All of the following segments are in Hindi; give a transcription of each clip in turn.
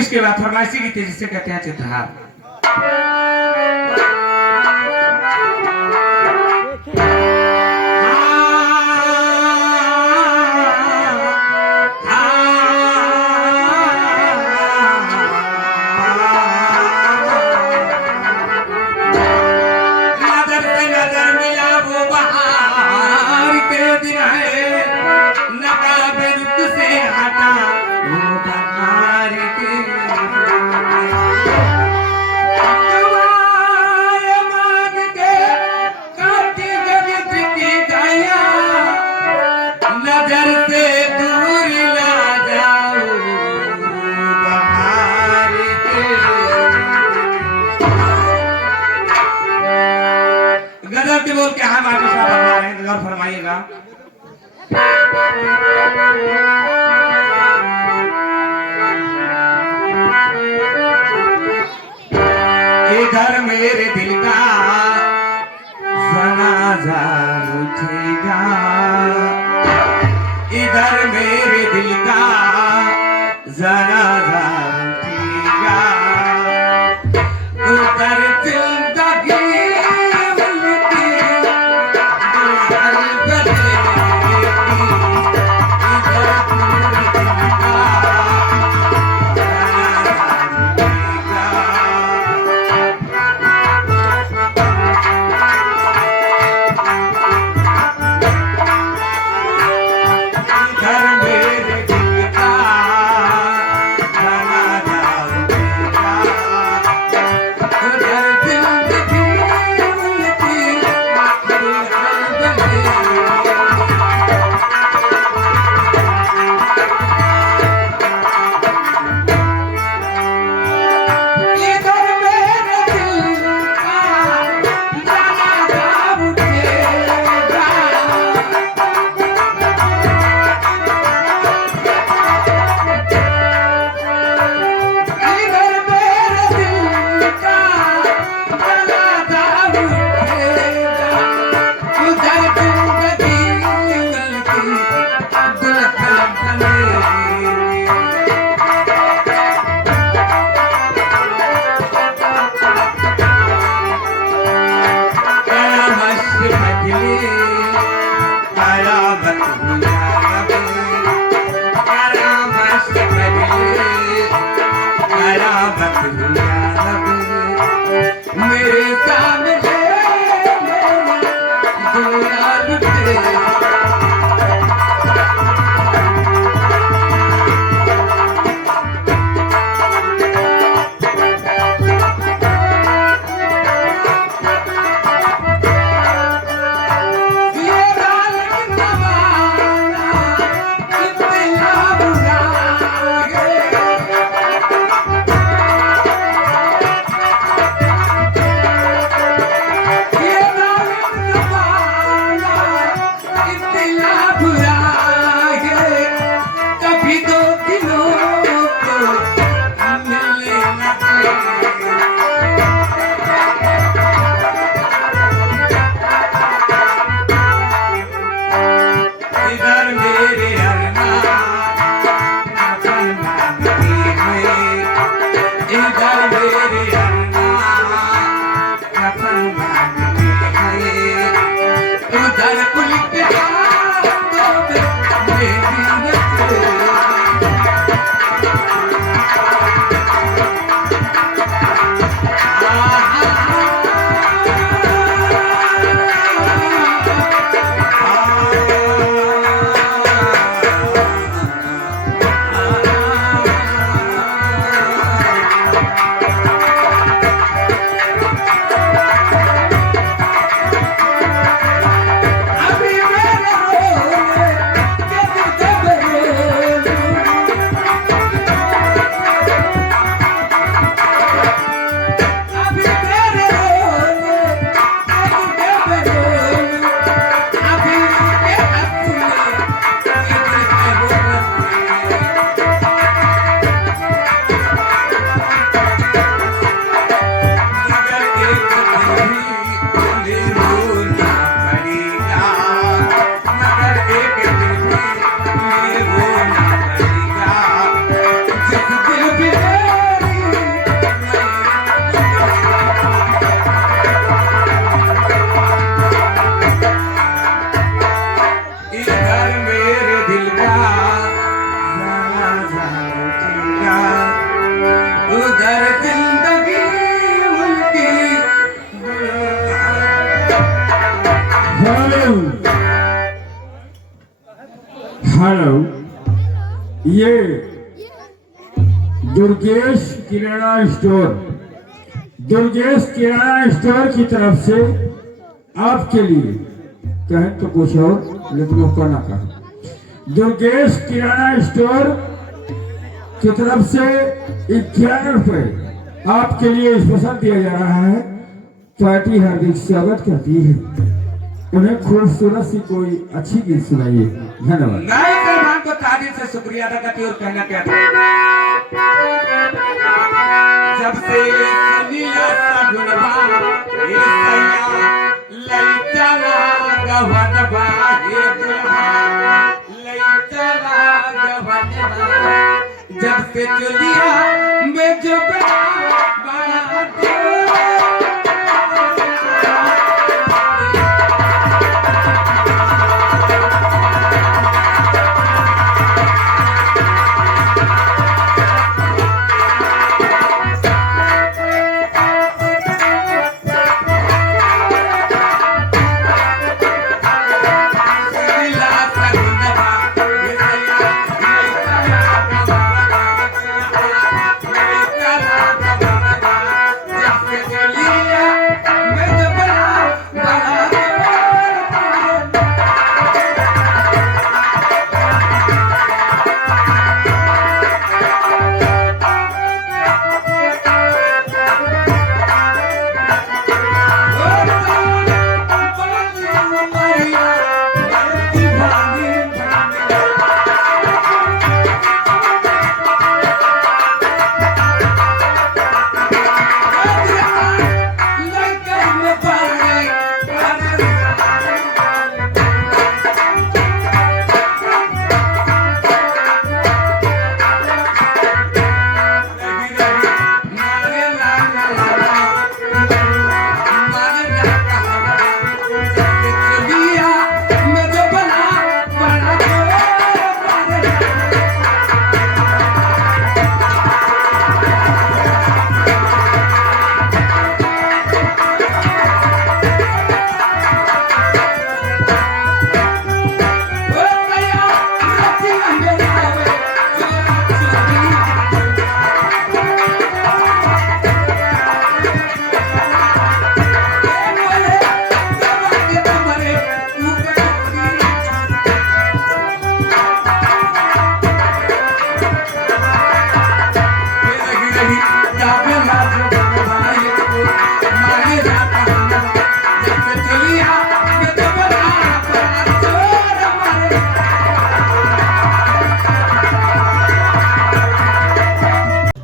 इसके बाद फरमाइशी गीत जिसे कहते हैं चित्रहार। बोल के हम आगे साहब बना रहे हैं, गौर फरमाइएगा। इधर मेरे दिल का जनाजा उठेगा, इधर मेरे दिल का जनाजा उठेगा, उधर जिंदगी मेरे सामने दुर्गेश किराना स्टोर, दुर्गेश किराना स्टोर की तरफ से आपके लिए कहें तो कुछ और लेकिन वो कहना कहा। दुर्गेश किराना स्टोर की तरफ से 11 रुपए आपके लिए स्पेशल दिया जा रहा है। पार्टी हार्दिक स्वागत करती है। उन्हें खूबसूरत सी कोई अच्छी गीत सुनाइए। धन्यवाद। नहीं सलमान को तारीफ से शुक्रिया अदा करती और कहना क्या था। जब से सुनिया सगुनवा ये सैया लइचला गवनवा ये दुल्हा लइचला गवनवा जब से चलिया मैं जो बड़ा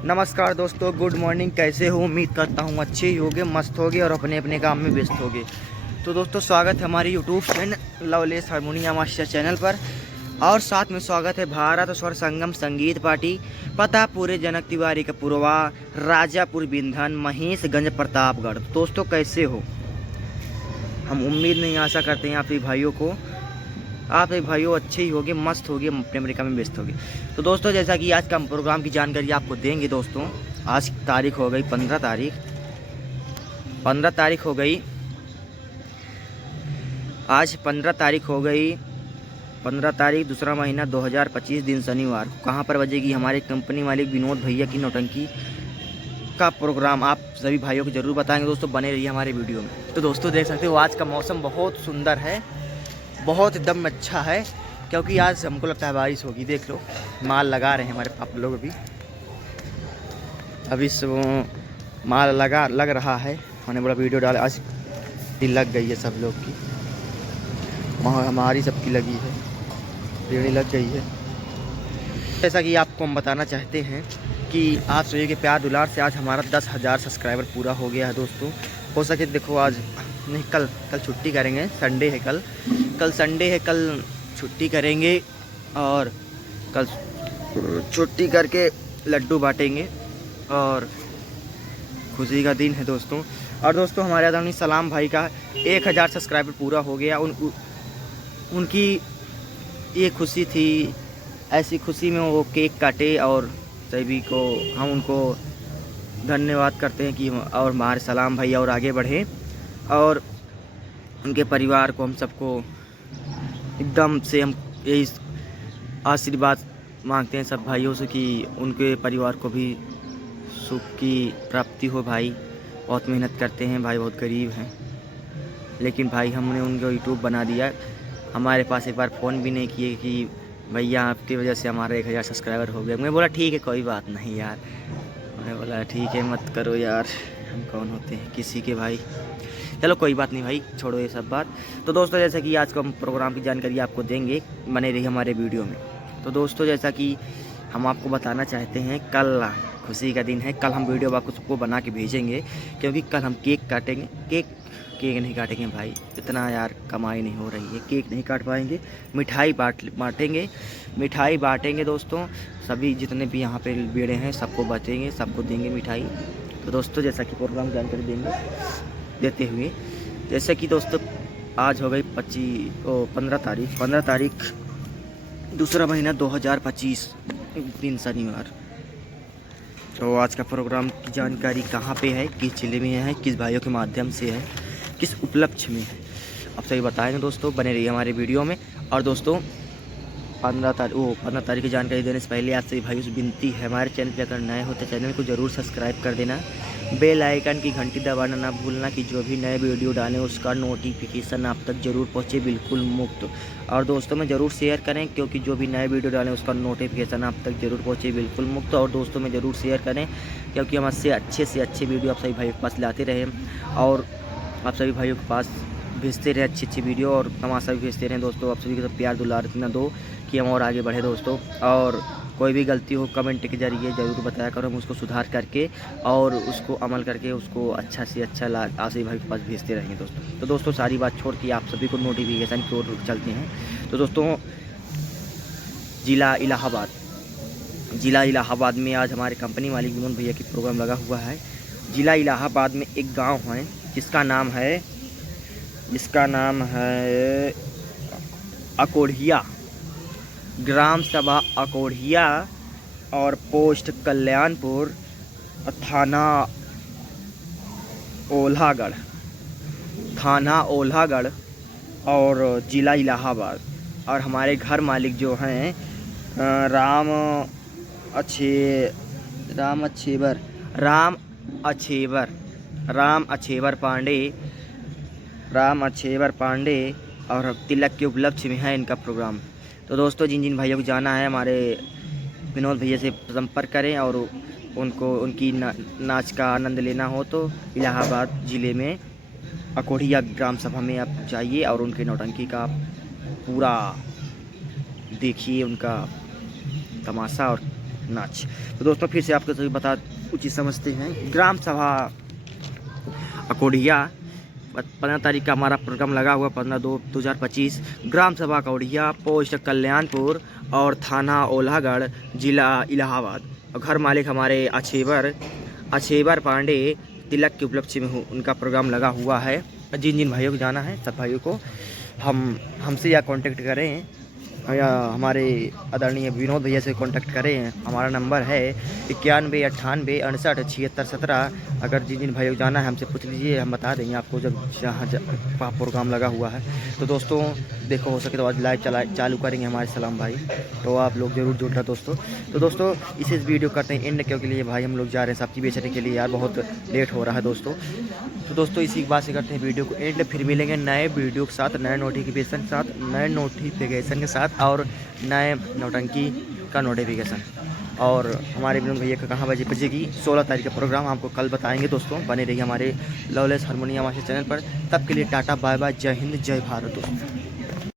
नमस्कार दोस्तों, गुड मॉर्निंग। कैसे हो? उम्मीद करता हूँ अच्छे ही होगे, मस्त होगे और अपने अपने काम में व्यस्त होगे। तो दोस्तों, स्वागत है हमारी यूट्यूब चैनल लवलेस हारमोनिया मास्टर चैनल पर, और साथ में स्वागत है भारत स्वर संगम संगीत पार्टी, पता पूरे जनक तिवारी का पुरवा, राजापुर बिंधन, महेशगंज, प्रतापगढ़। दोस्तों, कैसे हो? हम उम्मीद नहीं आशा करते हैं आप सभी भाइयों को, आप सभी भाइयों अच्छे ही होगे, मस्त होगे, अपने अमेरिका में व्यस्त होगे। तो दोस्तों, जैसा कि आज का हम प्रोग्राम की जानकारी आपको देंगे। दोस्तों, आज तारीख हो गई 15 तारीख हो गई। आज 15 तारीख हो गई, 15 तारीख दूसरा महीना 2025, दिन शनिवार। कहाँ पर बजेगी हमारे कंपनी मालिक विनोद भैया की नौटंकी का प्रोग्राम, आप सभी भाइयों को ज़रूर बताएंगे। दोस्तों, बने रहिए हमारे वीडियो में। तो दोस्तों, देख सकते हो आज का मौसम बहुत सुंदर है, बहुत एकदम अच्छा है, क्योंकि आज हमको लगता है बारिश होगी। देख लो, माल लगा रहे हैं हमारे आप लोग अभी माल लग रहा है। हमने बड़ा वीडियो डाला, आज लग गई है सब लोग की, हमारी सबकी लगी है, रेड़ी लग गई है। जैसा कि आपको हम बताना चाहते हैं कि आप सभी के प्यार दुलार से आज हमारा 10,000 सब्सक्राइबर पूरा हो गया है। दोस्तों, हो सके देखो आज नहीं, कल छुट्टी करेंगे, संडे है कल संडे है, कल छुट्टी करेंगे और कल छुट्टी करके लड्डू बांटेंगे और खुशी का दिन है दोस्तों। और दोस्तों, हमारे आदरणीय सलाम भाई का 1000 सब्सक्राइबर पूरा हो गया। उनकी ये खुशी थी, ऐसी खुशी में वो केक काटे और सभी को हम उनको धन्यवाद करते हैं कि और हमारे सलाम भाई और आगे बढ़े और उनके परिवार को हम सबको एकदम से हम यही आशीर्वाद मांगते हैं सब भाइयों से कि उनके परिवार को भी सुख की प्राप्ति हो। भाई बहुत मेहनत करते हैं, भाई बहुत गरीब हैं, लेकिन भाई हमने उनको यूट्यूब बना दिया। हमारे पास एक बार फ़ोन भी नहीं किए कि भैया आपकी वजह से हमारा 1000 सब्सक्राइबर हो गया। मैं बोला ठीक है कोई बात नहीं यार, मैंने बोला ठीक है मत करो यार, हम कौन होते हैं किसी के भाई। चलो कोई बात नहीं भाई, छोड़ो ये सब बात। तो दोस्तों जैसा कि आज को हम प्रोग्राम की जानकारी आपको देंगे, बने रही हमारे वीडियो में। तो दोस्तों जैसा कि हम आपको बताना चाहते हैं, कल खुशी का दिन है। कल हम वीडियो आपको सबको बना के भेजेंगे, क्योंकि कल हम केक काटेंगे। केक नहीं काटेंगे भाई, इतना यार कमाई नहीं हो रही है, केक नहीं काट पाएंगे। मिठाई मिठाई बांटेंगे दोस्तों, सभी जितने भी यहाँ पे बेड़े हैं सबको बांटेंगे, सबको देंगे मिठाई। तो दोस्तों जैसा कि प्रोग्राम जानकारी देते हुए, जैसे कि दोस्तों आज हो गई 15 तारीख दूसरा महीना 2025 दिन शनिवार। तो आज का प्रोग्राम की जानकारी कहाँ पे है, किस जिले में है, किस भाइयों के माध्यम से है, किस उपलक्ष्य में है, अब सभी बताएंगे दोस्तों, बने रहिए हमारे वीडियो में। और दोस्तों 15 तारीख की जानकारी देने से पहले आप सभी भाइयों से विनती है, हमारे चैनल पर अगर नए होते चैनल को ज़रूर सब्सक्राइब कर देना, बेल आइकन की घंटी दबाना ना भूलना कि जो भी नए वीडियो डालें उसका नोटिफिकेशन आप तक ज़रूर पहुँचे बिल्कुल मुफ्त। और दोस्तों में ज़रूर शेयर करें, क्योंकि जो भी नए वीडियो डालें उसका नोटिफिकेशन आप तक ज़रूर पहुँचे बिल्कुल मुफ्त। और दोस्तों में ज़रूर शेयर करें, क्योंकि हम इससे अच्छे वीडियो आप सभी भाइयों के पास लाते रहें और आप सभी भाइयों के पास भेजते रहे अच्छी वीडियो और तमाशा भी भेजते रहें। दोस्तों आप सभी को सब प्यार दुलार इतना दो कि हम और आगे बढ़े दोस्तों। और कोई भी गलती हो कमेंट के जरिए ज़रूर बताया करो, हम उसको सुधार करके और उसको अमल करके उसको अच्छा से अच्छा आप सभी भाई के पास भेजते रहेंगे दोस्तों। तो दोस्तों सारी बात छोड़ के आप सभी को नोटिफिकेशन की ओर चलते हैं। तो दोस्तों जिला इलाहाबाद में आज हमारे कंपनी मालिक विनोद भैया की प्रोग्राम लगा हुआ है। जिला इलाहाबाद में एक गाँव है जिसका नाम है अकोढ़िया, ग्राम सभा अकोढ़िया और पोस्ट कल्याणपुर, थाना ओल्हागढ़ और ज़िला इलाहाबाद। और हमारे घर मालिक जो हैं राम अच्छेवर पांडे और तिलक के उपलक्ष्य में है इनका प्रोग्राम। तो दोस्तों जिन भाइयों को जाना है हमारे विनोद भैया से संपर्क करें और उनकी नाच का आनंद लेना हो तो इलाहाबाद ज़िले में अकोढ़िया ग्राम सभा में आप जाइए और उनके नौटंकी का पूरा देखिए, उनका तमाशा और नाच। तो दोस्तों फिर से आपको सभी बता उचित समझते हैं, ग्राम सभा अकोढ़िया 15 तारीख का हमारा प्रोग्राम लगा हुआ 15/2/2025, ग्राम सभा अकोढ़िया, पोस्ट कल्याणपुर और थाना ओल्हागढ़, ज़िला इलाहाबाद। और घर मालिक हमारे अच्छेवर पांडे, तिलक के उपलक्ष्य में उनका प्रोग्राम लगा हुआ है। जिन भाइयों को जाना है सब भाइयों को हमसे या कांटेक्ट करें या हमारे आदरणीय विनोद भैया से कांटेक्ट करें। हमारा नंबर है 91 98 68 76 17। अगर जिन भाइयों को जाना है हमसे पूछ लीजिए, हम बता देंगे आपको जब जहाँ प्रोग्राम लगा हुआ है। तो दोस्तों देखो हो सके तो आज लाइव चालू करेंगे हमारे सलाम भाई, तो आप लोग ज़रूर जुड़ रहे दोस्तों। तो दोस्तों इसे इस वीडियो करते हैं एंड, क्योंकि लिए भाई हम लोग जा रहे हैं सब्जी बेचने के लिए यार, बहुत लेट हो रहा है दोस्तों। तो दोस्तों इसी बात से करते हैं वीडियो को एंड, फिर मिलेंगे नए वीडियो के साथ, नए नोटिफिकेशन के साथ और नए नौटंकी का नोटिफिकेशन। और हमारे विनोद भैया का कहाँ बजेगी 16 तारीख का प्रोग्राम आपको कल बताएंगे दोस्तों। बने रहिए हमारे लवलेस हारमोनियम चैनल पर। तब के लिए टाटा बाय बाय, जय हिंद जय भारत दोस्तों।